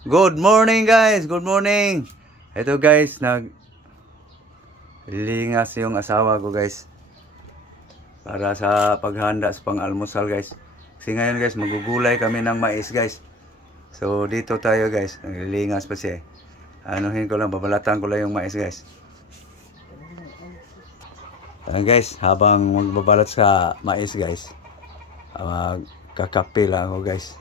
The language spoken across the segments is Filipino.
Good morning guys, good morning. Ito guys, lingas yung asawa ko guys para sa paghanda sa pang-almusal guys. Kasi ngayon guys, magugulay kami ng mais guys. So dito tayo guys, naglilingas pa siya. Anuhin ko lang, babalatan ko lang yung mais guys. Ayan guys, habang magbabalat sa mais guys, magkakape lang ako guys.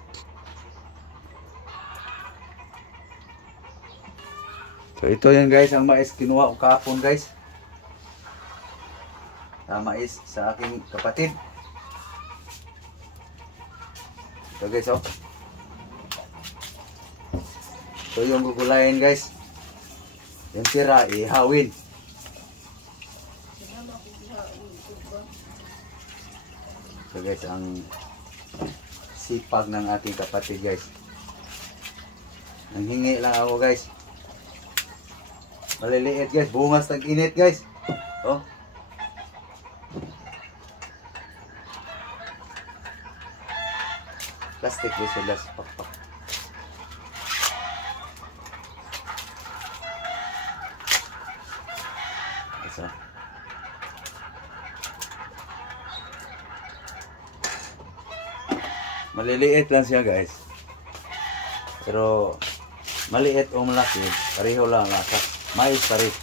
So ito yan guys, ang mais kinuha ko kahapon guys. Mais sa aking kapatid. Ito guys oh. Ito yung gugulayin guys. Yung tira ihawin. So guys, ang sipag ng ating kapatid guys. Nanghingi lang ako guys. Maliliit guys, bungas ng init guys. Oh. Plastic guys, sulas pakpak. Isa. Maliliit lang siya guys. Pero maliit o malaki, pareho lang lasa. Mais pa rin.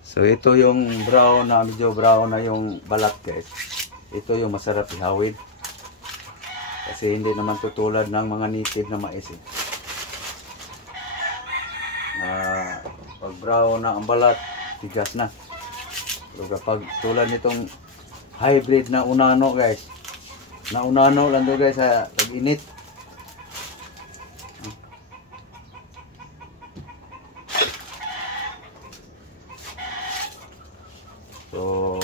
So ito yung brown na, medyo brown na yung balat guys. Ito yung masarap ihawid. Kasi hindi naman tutulad ng mga native na mais eh. Pag brown na ang balat, tigas na. So kapag tulad nitong hybrid na unano guys, na unano lang to guys sa pag-init. So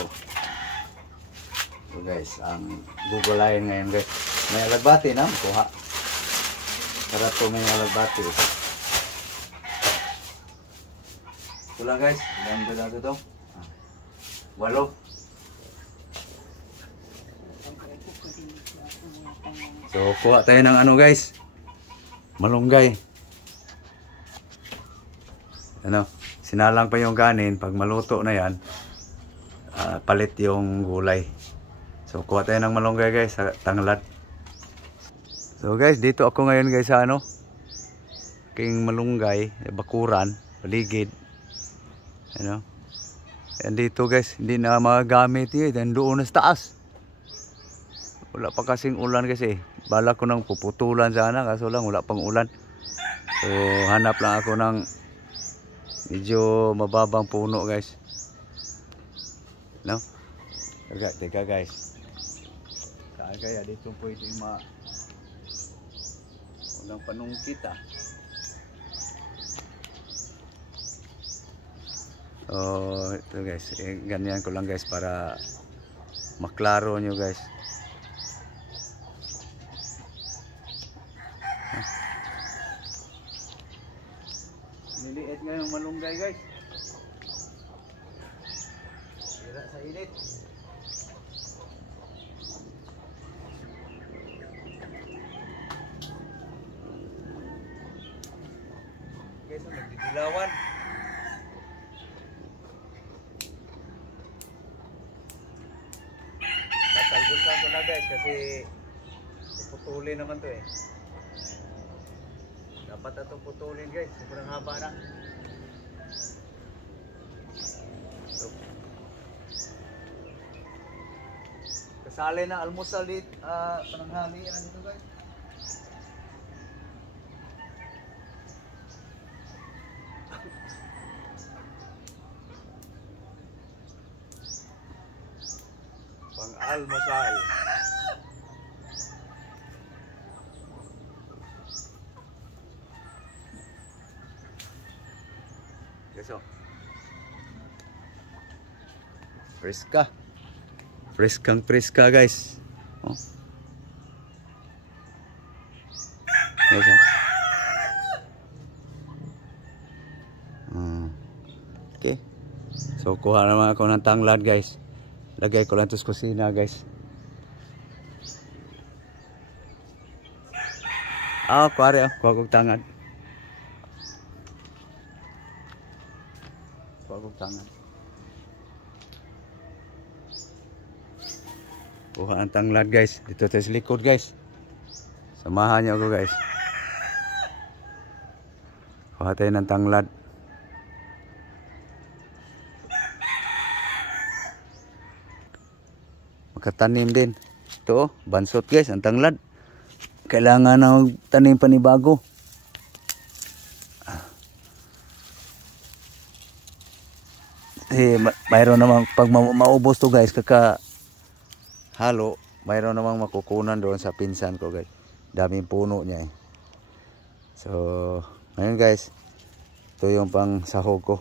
guys, ang gugulayin ngayon guys. May alagbati na, kuha. Sarap po may alagbati. Ito lang guys, ilan ba natin ito? 8. So, kuha tayo ng ano guys, malunggay. Ano, sinalang pa yung kanin, pag maluto na yan, palit yung gulay. So, kuha tayo ng malunggay guys, sa tanglad. So guys, dito ako ngayon guys sa ano, king malunggay, bakuran, paligid. Ano? And dito guys, hindi na magagamit yun. Dan doon na sa taas. Wala pa kasing ulan kasi. Bala ko nang puputulan sana, kaso lang wala pang ulan. So hanap lang ako ng medyo mababang puno guys. No? Teka guys. Kaya dito pwede walang panungkit ah. So ito guys, ganyan ko lang guys para maklaro nyo guys. Niliit nga yung malunggay guys. Sira sa init. Guys, nagdidilawan. Tatalbusan ko na guys kasi puputulin naman to eh. Dapat na itong putulin guys, sobrang haba na. So, kasali na almusal dito, pananghalian dito guys. Pang-almusal. Guys, oh. Friska. Preskang-preska guys. Oh. Guys, okay. So kuha naman ako ng tanglad guys. Lagay ko lang ito sa kusina guys. Kuha kong tanglad. Kuha kong tanglad. Kuha ang tanglad guys. Dito tayo sa likod guys. Samahan niyo ako guys. Kuha tayo ng tanglad. Makatanim din. Ito, bansot guys, ang tanglad. Kailangan ng tanim panibago. Mayroon namang pag maubos to guys, halo, mayroon namang makukunan doon sa pinsan ko guys. Daming puno niya eh. So, ngayon guys, ito yung pang sahog ko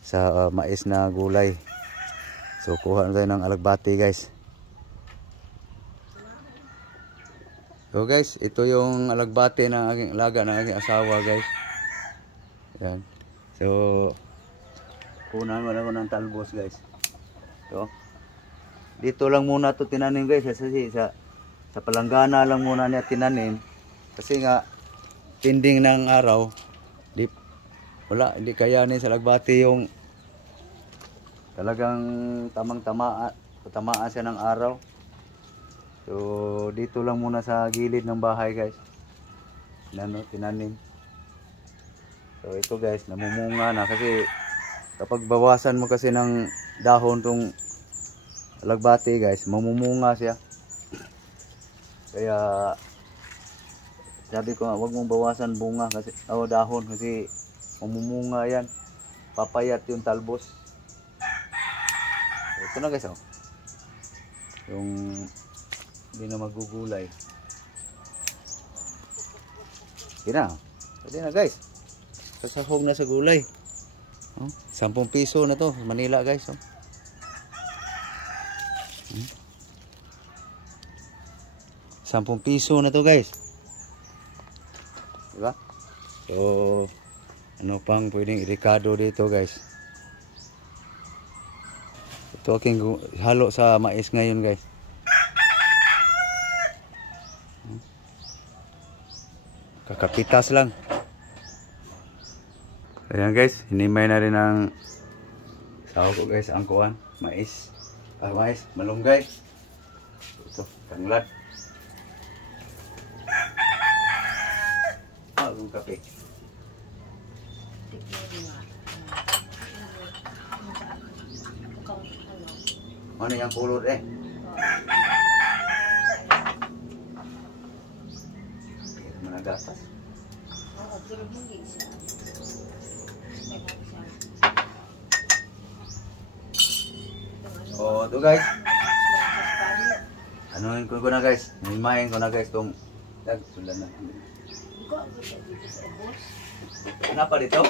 sa mais na gulay. So, kuha na tayo ng alagbati guys. So guys, ito yung alagbati ng aking alaga ng aking asawa guys. Yan. So, kunan mo ako ng talbos guys. So, dito lang muna to tinanim guys. Kasi sa palanggana lang muna niya tinanim. Kasi nga, tinding ng araw, hindi kayanin sa alagbati yung talagang tamaan siya ng araw. So, dito lang muna sa gilid ng bahay guys. Tinanim. So, ito guys, namumunga na kasi kapag bawasan mo kasi ng dahon tong alagbati guys, mamumunga siya. Kaya sabi ko nga, huwag mong bawasan bunga kasi dahon kasi mamumunga yan. Papayat yung talbos. So, ito na guys, yung hindi na magugulay. Hindi na. Pwede na guys. Sasahog na sa gulay. 10 piso na to. Manila guys. 10 piso na to guys. Diba? So, ano pang pwedeng irikado dito guys. Ito aking halo sa mais ngayon guys. Kakapitas lang. Ayan guys, hinimay na rin ang sahog ko guys, ang kuwan, mais. Mais, malunggay. Ito, tanglad. Bagong kape. Ano yung pulot eh? Gatas. Oh, ito guys. Anuhin ko na guys. Himayin ko na guys tong sulan na. Kenapa dito?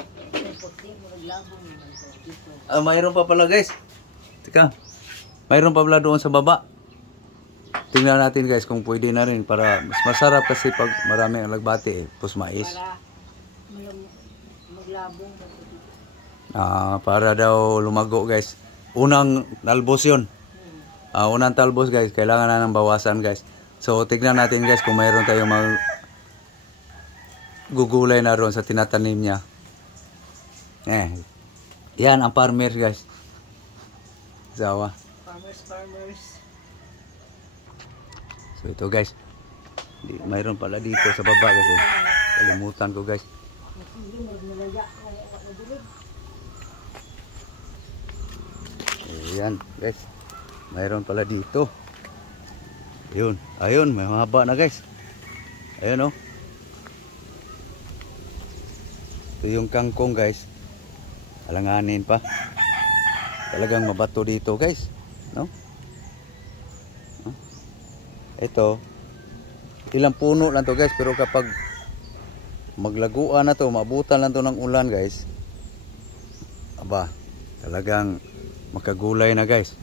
Mayroon pa pala guys. Teka. Mayroon pa pala doon sa baba. Tingnan natin guys kung pwede na rin para mas masarap kasi pag maraming alagbati pus mais. Para daw lumago guys. Unang talbos yun. Unang talbos guys, kailangan na ng bawasan guys. So tingnan natin guys kung mayroon tayong gugulay na ron sa tinatanim niya. Yan ang farmers guys. Zawa. Farmers. So ito guys, mayroon pala dito sa baba kasi kalimutan ko guys. Ayan guys, mayroon pala dito. Ayun, may mahaba na guys. Ayun Ito yung kangkong guys. Alanganin pa. Talagang mabato dito guys, no? Ito, ilang puno lang to guys, pero kapag maglaguan na to, maabutan lang to ng ulan guys, talagang makagulay na guys.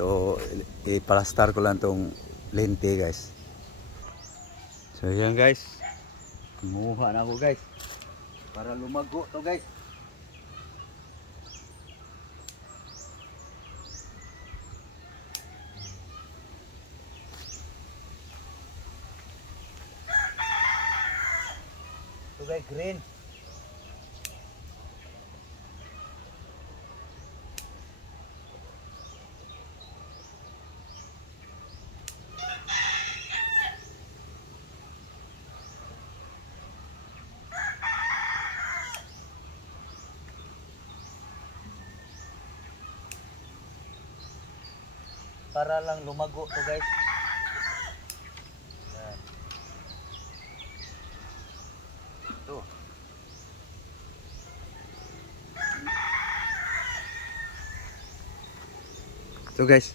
So ipalastar ko lang tong lente guys. So yan guys, kumuha na ako guys para lumago to guys. Ito guys, green. Para lang lumago to guys. Yan. Ito. Ito guys.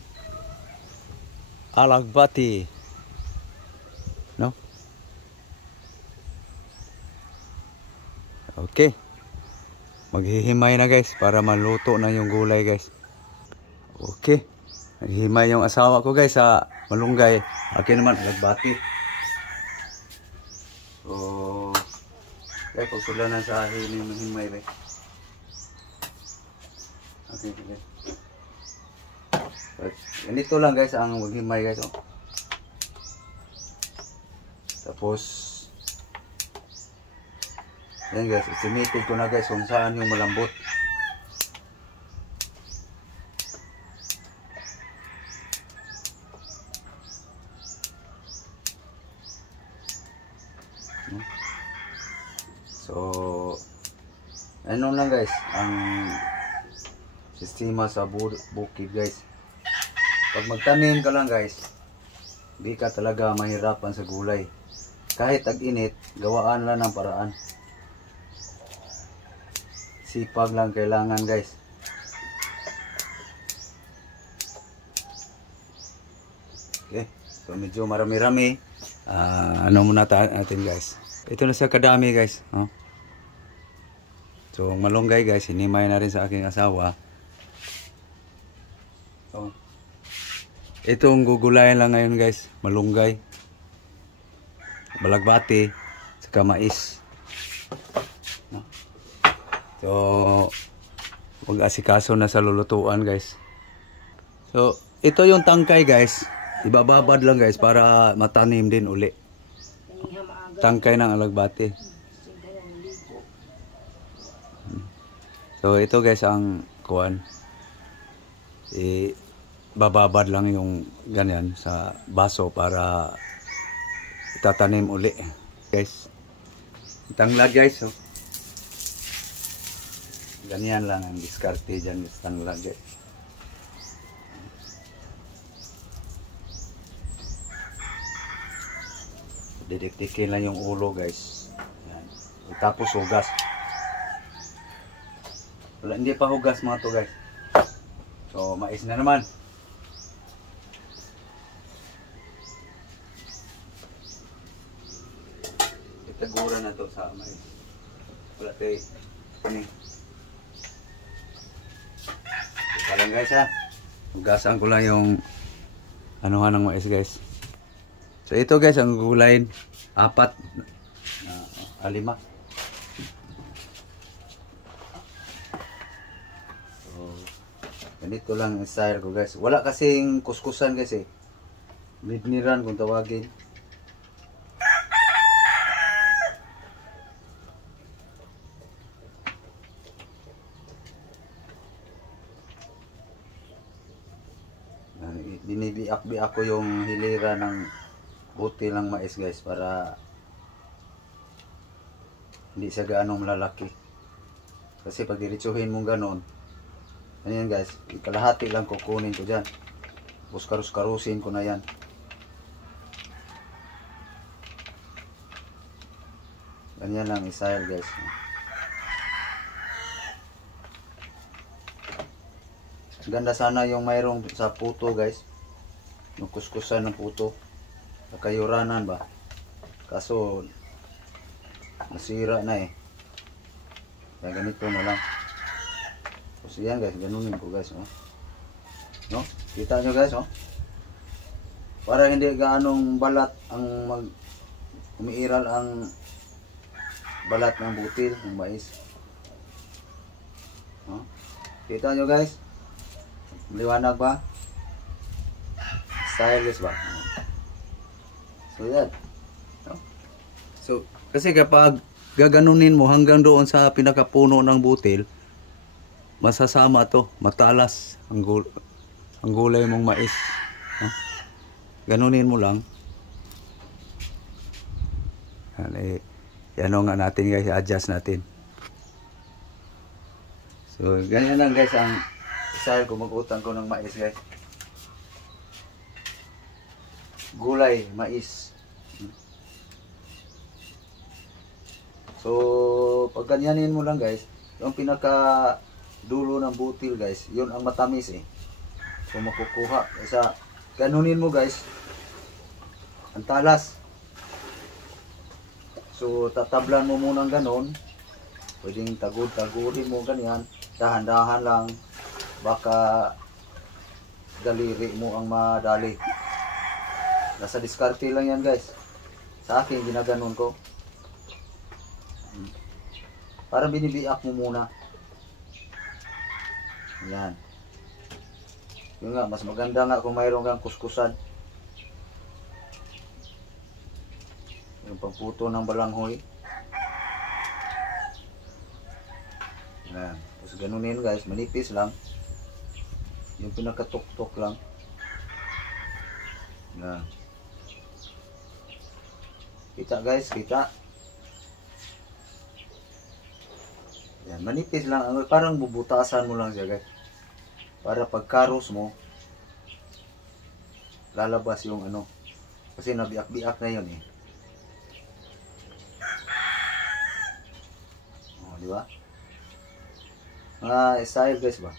Alagbati. No? Okay. Maghihimay na guys para maluto na yung gulay guys. Okay. Naghihimay yung asawa ko guys sa malunggay. Akin naman alagbati. So, kaya pagsulanan sa himay guys. Okay guys. Ganito lang guys ang maghimay guys. Oh. Tapos yan guys, isimitig ko na guys kung saan yung malambot. So ano lang guys ang sistema sa bukid guys. Pag magtanim ka lang guys, di ka talaga mahirapan sa gulay. Kahit tag-init, gawaan lang ng paraan. Sipag lang kailangan guys. Okay, so medyo marami-rami. Ano muna natin guys. Ito na siya kadami guys. Oh. So malunggay guys, hinimay na rin sa aking asawa. So, itong gugulayan lang ngayon guys, malunggay, balagbati, saka mais. So, mag-asikaso na sa lulutuan guys. So, ito yung tangkay guys. Ibababad lang guys para matanim din uli. Tangkay ng alagbati. So, ito guys ang kuwan. Bababad lang yung ganyan sa baso para itatanim uli guys. Tanglad guys. Oh. Ganyan lang ang diskarte dyan sa tanglad guys. Didiktikin lang yung ulo guys. Yan. Tapos hugas. Wala, hindi pa hugas mga to guys. So mais na naman. Itagura na to sa mais. Wala tayo. Ano? Ito lang guys ha. Hugasan ko lang yung anuhan ng mais guys. So ito guys ang gugulayin. 4 5. So ganito lang ang style ko guys. Wala kasing kuskusan guys eh. Midniran kung tawagin. Binibiak-biak ko yung hilira ng buti lang mais guys para hindi siya gaano malalaki. Kasi pag diretsuhin mong ganon, ayan guys, kalahati lang kukunin ko dyan. Tapos karus-karusin ko na yan. Ganyan lang isayal guys. Ganda sana yung mayroong sa puto guys. Yung kuskusan ng puto. Sa kayuranan ba. Kaso nasira na eh. Kaya ganito na lang. Tapos yan guys, ganunin ko guys. Oh. No? Kita nyo guys, oh. Para hindi gaanong balat ang umiiral ang balat ng butil ng mais. No? Kita nyo guys? Liwanag ba? Stylish ba? So yan. No? So, kasi kapag gaganunin mo hanggang doon sa pinakapuno ng butil, masasama to, matalas ang gulay mong mais. No? Ganunin mo lang. Yan nga natin guys, adjust natin. So, ganyan lang guys ang style ko mag-utang ko ng mais guys. Gulay, mais. So, pag ganyanin mo lang guys, yung pinaka dulo ng butil guys, yun ang matamis eh. So, makukuha. Isa, ganunin mo guys, ang talas. So, tatablan mo muna ng ganon. Pwedeng tagud-tagurin mo ganyan. Dahan-dahan lang. Baka daliri mo ang madali. Nasa diskarte lang yan guys. Sa akin, ginaganon ko. Para binibiak mo muna. Yan. Yun nga, mas maganda nga kung mayroon kang kuskusan. Yung pagputo ng balanghoy. Yan. Tapos ganunin guys, manipis lang. Yung pinakatuktok lang. Yan. Kita guys, kita. Yan, manipis lang. Parang bubutasan mo lang siya guys. Para pagkaros mo, lalabas yung ano. Kasi nabiak-biak na yun eh. O, di ba? Mga style guys ba?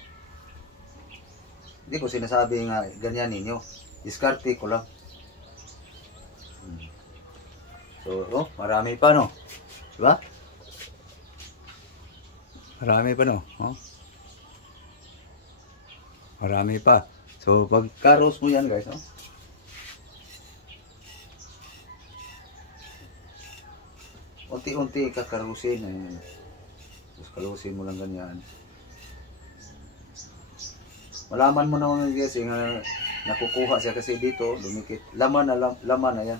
Hindi ko sinasabi nga ganyan ninyo. Diskarte ko lang. So, oh, marami pa no. Di ba? Marami pa no. Oh. Marami pa. So, pag karos mo yan guys, oh. Unti-unti kakarusin. Tapos karusin mo lang ganyan. Malaman mo naman guys, nakukuha siya kasi dito, lumikit. Laman na yan.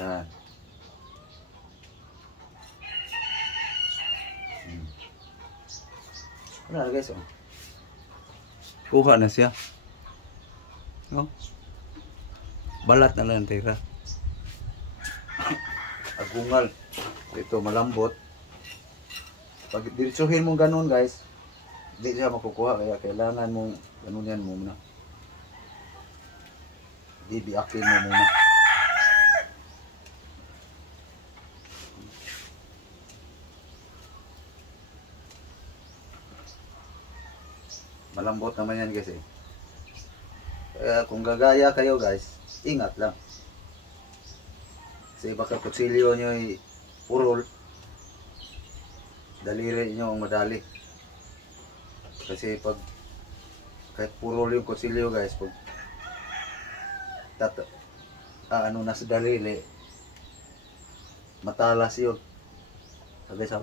Yan. Ano na guys, oh. Kuha na siya. No? Balat na lang tira. Agungal. Ito malambot. Pag diretsuhin mong ganun guys, hindi siya makukuha, kaya kailangan mong ganun yan muna. Bibiakin mo muna. Malambot naman yan guys eh. Kaya kung gagaya kayo guys, ingat lang. Kasi baka kutsilyo nyo ay purol, daliri nyo ang madali. Kasi pag kahit purol yung kutsilyo guys, pag ano na sa daliri, matalas yun. Sabi sa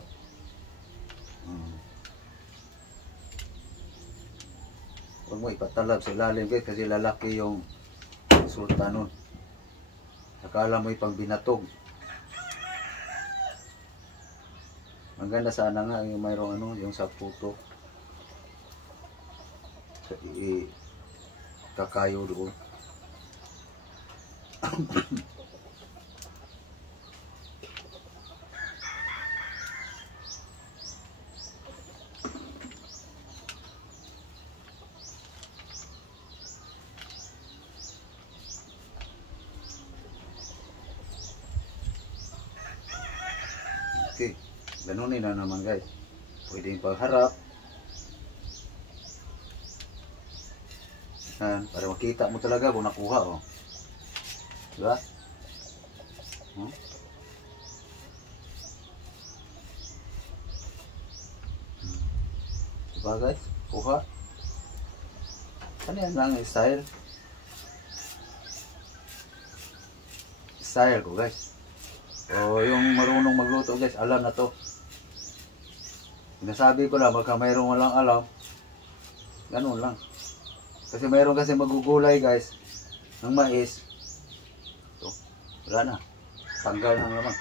huwag mo ipatalab sa ilalim guys, kasi lalaki yung resulta nun. Akala mo ipang binatog. Ang ganda sana nga yung mayroong ano, yung sa puto. Kakayo doon. Okay, ganunin na naman guys. Pwede yung pagharap. Yan, para makita mo talaga kung nakuha, oh. Diba? Diba guys? Kuha. Ano yan lang style? Style ko guys. So yung marunong magluto guys, alam na to. Sinasabi ko lang, baka mayroong walang alam. Ganun lang. Kasi mayroon kasi magugulay guys ng mais. So, wala na. Tanggal na naman.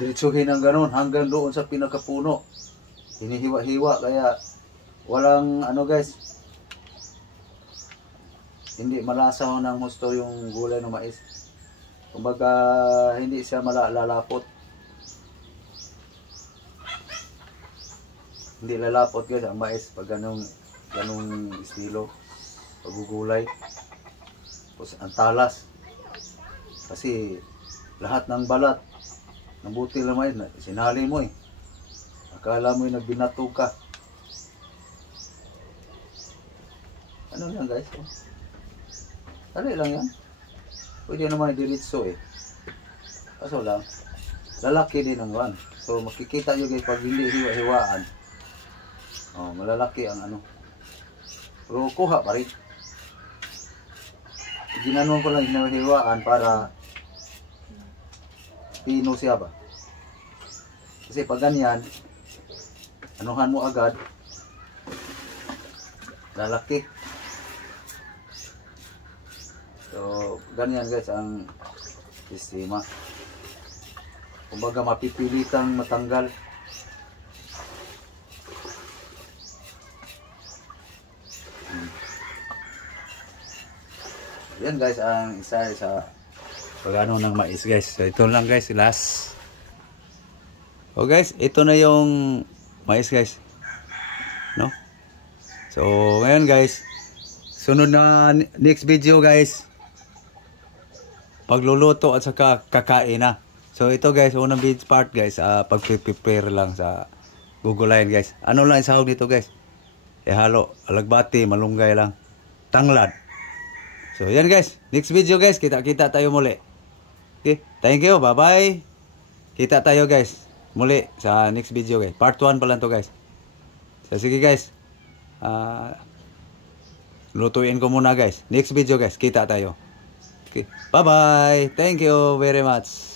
Diretsuhin ng ganun hanggang doon sa pinakapuno. Hinihiwa-hiwa kaya walang ano guys. Hindi malasaw ng gusto yung gulay ng mais. Kumbaga hindi siya malalapot. Hindi lalapot guys ang mais pag ganung estilo pagugulay. Tapos ang talas. Kasi lahat ng balat ng butil ng mais sinali mo eh. Akala mo yung nagbinato ka. Ano lang guys? Oh. Dali lang yan. Pwede naman diretso eh. Kaso lang, lalaki din ang one. So makikita nyo guys pag hindi hiwa-hiwaan. Oh, malalaki ang ano. Pero kuha pa rin. Ginanon ko lang hinahiwaan para pino siya ba. Kasi pag ganyan, anuhan mo agad, lalaki. So, ganyan guys ang sistema. Kumbaga mapipilitang matanggal. Yan guys ang isa sa pagano ng mais guys. So ito lang guys, last. So guys, ito na yung mais guys. No? So ngayon guys, sunod na next video guys. Pagluluto at saka kakain na. So ito guys, unang part guys, pag-prepare lang sa gugulayan guys. Ano lang isahog dito guys? Halo, alagbati, malunggay lang. Tanglad. So yan guys, next video guys, kita-kita tayo muli. Okay, thank you, bye-bye. Kita tayo guys, muli sa next video guys. Part 1 pa lang to guys. So sige guys, lutuin ko muna guys. Next video guys, kita tayo. Okay, bye-bye. Thank you very much.